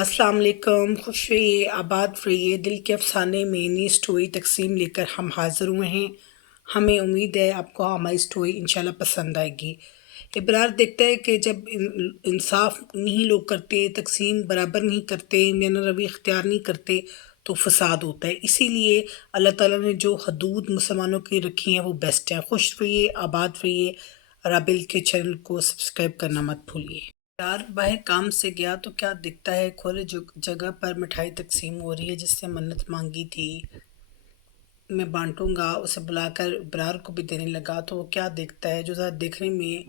अस्सलाम वालेकुम, खुश रहिए, आबाद रहिए। दिल के अफसाने में नई स्टोरी तकसीम लेकर हम हाज़िर हुए हैं। हमें उम्मीद है आपको हमारी स्टोरी इंशाल्लाह पसंद आएगी। इबरार देखता है कि जब इंसाफ नहीं लोग करते, तकसीम बराबर नहीं करते, मियाना रवि इख्तियार नहीं करते तो फसाद होता है। इसीलिए अल्लाह ताला ने जो हदूद मुसलमानों की रखी हैं वो बेस्ट हैं। खुश रहिए, आबाद रहिए। राबिल के चैनल को सब्सक्राइब करना मत भूलिए। यार बाहर काम से गया तो क्या दिखता है, खुले जगह पर मिठाई तकसीम हो रही है जिससे मन्नत मांगी थी मैं बांटूंगा। उसे बुलाकर इब्रार को भी देने लगा तो वो क्या देखता है, जो ज़रा देखने में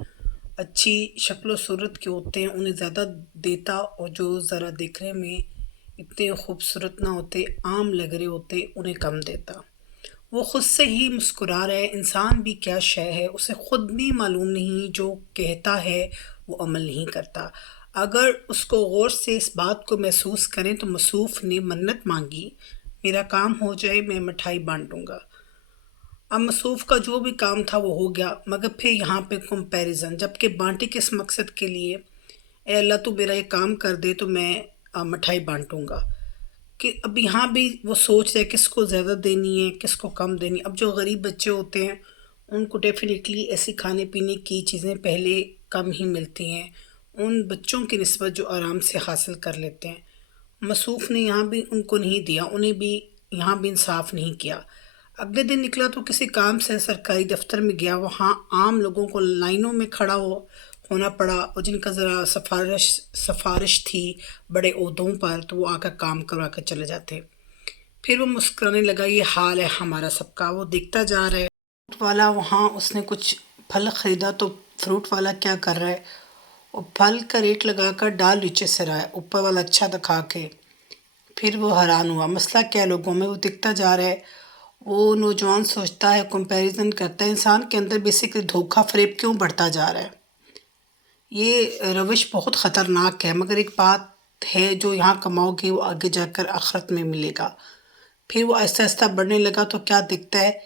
अच्छी शक्ल सूरत के होते हैं उन्हें ज़्यादा देता, और जो ज़रा देखने में इतने खूबसूरत ना होते, आम लग रहे होते, उन्हें कम देता। वो खुद से ही मुस्कुरा रहा है। इंसान भी क्या शय है, उसे खुद भी मालूम नहीं, जो कहता है वो अमल नहीं करता। अगर उसको गौर से इस बात को महसूस करें तो मसूफ़ ने मन्नत मांगी, मेरा काम हो जाए मैं मिठाई बांटूंगा। अब मसूफ़ का जो भी काम था वो हो गया, मगर फिर यहाँ पे कंपैरिजन, जबकि बांटी किस मकसद के लिए, ए अल्लाह तू मेरा ये काम कर दे तो मैं मिठाई बांटूंगा। कि अब यहाँ भी वो सोच रहे किसको ज़्यादा देनी है, किसको कम देनी। अब जो गरीब बच्चे होते हैं उनको डेफिनेटली ऐसी खाने पीने की चीज़ें पहले कम ही मिलती हैं उन बच्चों की निस्बत जो आराम से हासिल कर लेते हैं। मसूफ़ ने यहाँ भी उनको नहीं दिया, उन्हें भी यहाँ भी इंसाफ नहीं किया। अगले दिन निकला तो किसी काम से सरकारी दफ्तर में गया। वहाँ आम लोगों को लाइनों में खड़ा होना पड़ा, और जिनका ज़रा सिफारिश थी बड़े ओहदों पर तो वो आकर काम करवा कर चले जाते। फिर वो मुस्कुराने लगा, ये हाल है हमारा सबका। वो देखता जा रहा है। फ्रूट वाला वहाँ उसने कुछ फल ख़रीदा तो फ्रूट वाला क्या कर रहा है, वो फल का रेट लगाकर डाल नीचे से रहा है ऊपर वाला अच्छा दिखा के। फिर वो हैरान हुआ, मसला क्या लोगों में। वो दिखता जा रहा है। वो नौजवान सोचता है, कंपैरिजन करता है, इंसान के अंदर बेसिकली धोखा फ़रेब क्यों बढ़ता जा रहा है। ये रविश बहुत ख़तरनाक है, मगर एक बात है, जो यहाँ कमाओगे वो आगे जाकर आखिरत में मिलेगा। फिर वो आहिस्ता आहिस्ता बढ़ने लगा तो क्या दिखता है,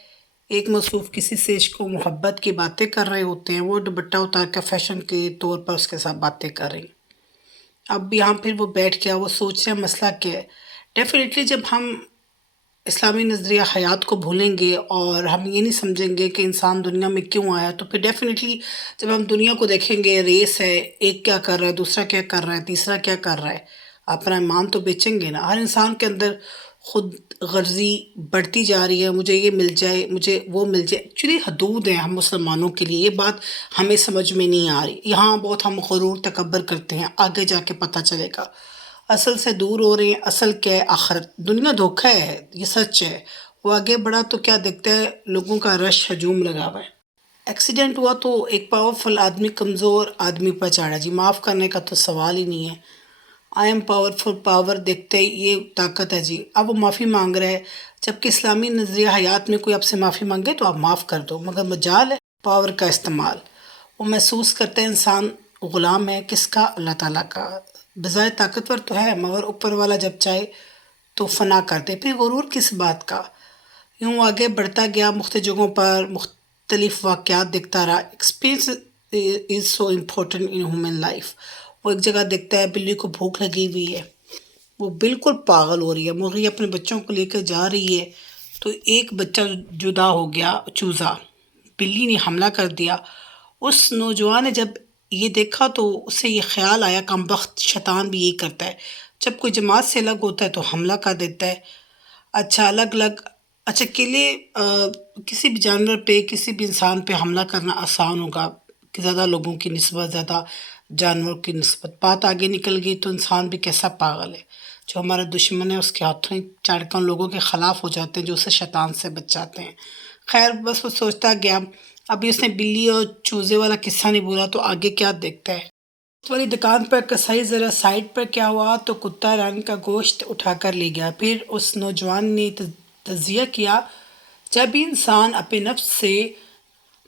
एक मसरूफ़ किसी से इश्क व मोहब्बत की बातें कर रहे होते हैं। वो दुपट्टा उतार कर फैशन के तौर पर उसके साथ बातें कर रही। अब यहाँ फिर वो बैठ गया, वो सोच रहे मसला क्या है। डेफिनेटली जब हम इस्लामी नज़रिया हयात को भूलेंगे और हम ये नहीं समझेंगे कि इंसान दुनिया में क्यों आया, तो फिर डेफिनेटली जब हम दुनिया को देखेंगे, रेस है, एक क्या कर रहा है, दूसरा क्या कर रहा है, तीसरा क्या कर रहा है, अपना ईमान तो बेचेंगे ना। हर इंसान के अंदर खुद गर्जी बढ़ती जा रही है, मुझे ये मिल जाए, मुझे वो मिल जाए। एक्चुअली हदूद है हम मुसलमानों के लिए, ये बात हमें समझ में नहीं आ रही। यहाँ बहुत हम गुरूर तकब्बर करते हैं, आगे जाके पता चलेगा असल से दूर हो रहे हैं। असल क्या है, आखिरत। दुनिया धोखा है, ये सच है। वो आगे बढ़ा तो क्या देखता है, लोगों का रश हजूम लगा हुआ है। एक्सीडेंट हुआ तो एक पावरफुल आदमी कमज़ोर आदमी पर चढ़ा। जी माफ़ करने का तो सवाल ही नहीं है। आई एम पावरफुल, पावर देखते ही ये ताकत है जी। अब वो माफ़ी मांग रहा है, जबकि इस्लामी नज़रिया हयात में कोई आपसे माफ़ी मांगे तो आप माफ़ कर दो, मगर मजाल है पावर का इस्तेमाल। वो महसूस करते हैं इंसान ग़ुलाम है किसका, अल्लाह ताला का। बज़ाहिर ताकतवर तो है, मगर ऊपर वाला जब चाहे तो फना कर दे। फिर गुरूर किस बात का। यूँ आगे बढ़ता गया, मुख्तलिफ जगहों पर मुख्तलिफ वाक़यात देखता रहा। Experience is so important in human life. वो एक जगह देखता है, बिल्ली को भूख लगी हुई है, वो बिल्कुल पागल हो रही है। मुर्गी अपने बच्चों को लेकर जा रही है तो एक बच्चा जुदा हो गया, चूज़ा, बिल्ली ने हमला कर दिया। उस नौजवान ने जब ये देखा तो उसे ये ख्याल आया, कमबख्त शैतान भी यही करता है, जब कोई जमात से अलग होता है तो हमला कर देता है। अच्छा अलग अलग, अच्छा अकेले किसी भी जानवर पे, किसी भी इंसान पे हमला करना आसान होगा कि ज़्यादा लोगों की निस्बत, ज़्यादा जानवरों की निस्बत। बात आगे निकल गई तो इंसान भी कैसा पागल है, जो हमारा दुश्मन है उसके हाथों ही चढ़कर उन लोगों के ख़िलाफ़ हो जाते हैं जो उसे शैतान से बचाते हैं। खैर बस वो सोचता गया। अभी उसने बिल्ली और चूज़े वाला किस्सा नहीं बोला तो आगे क्या देखता है। इस वाली दुकान पर कसाई ज़रा साइड पर क्या हुआ तो कुत्ता रानी का गोश्त उठाकर ले गया। फिर उस नौजवान ने तज़किया किया, जब भी इंसान अपने नफ्स से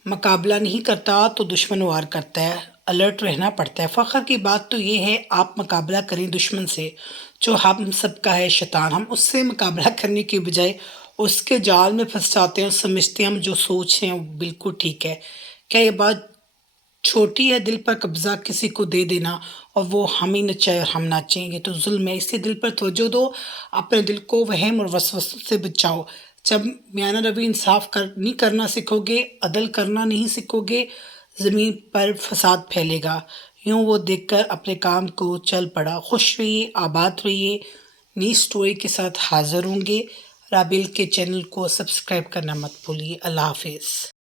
मुकाबला नहीं करता तो दुश्मन वार करता है, अलर्ट रहना पड़ता है। फ़ख्र की बात तो ये है, आप मुकाबला करें दुश्मन से जो हम सबका है शैतान। हम उससे मुकाबला करने की बजाय उसके जाल में फंस जाते हैं और समझते हैं हम जो सोच हैं वो बिल्कुल ठीक है। क्या ये बात چھوٹی ہے دل پر قبضہ کسی کو دے دینا اور وہ ہم ہی نچائے اور ہم ناچیں، یہ تو ظلم ہے۔ اس سے دل پر توجہ دو، اپنے دل کو وہم اور وسوسوں سے بچاؤ۔ جب میاں روی انصاف نہیں کرنا سیکھو گے، عدل کرنا نہیں سیکھو گے، زمین پر فساد پھیلے گا۔ یوں وہ دیکھ کر اپنے کام کو چل پڑا۔ خوش رہیے، آباد رہیے، نئی سٹوری کے ساتھ حاضر ہوں گے۔ رابل کے چینل کو سبسکرائب کرنا مت بھولیے۔ اللہ حافظ۔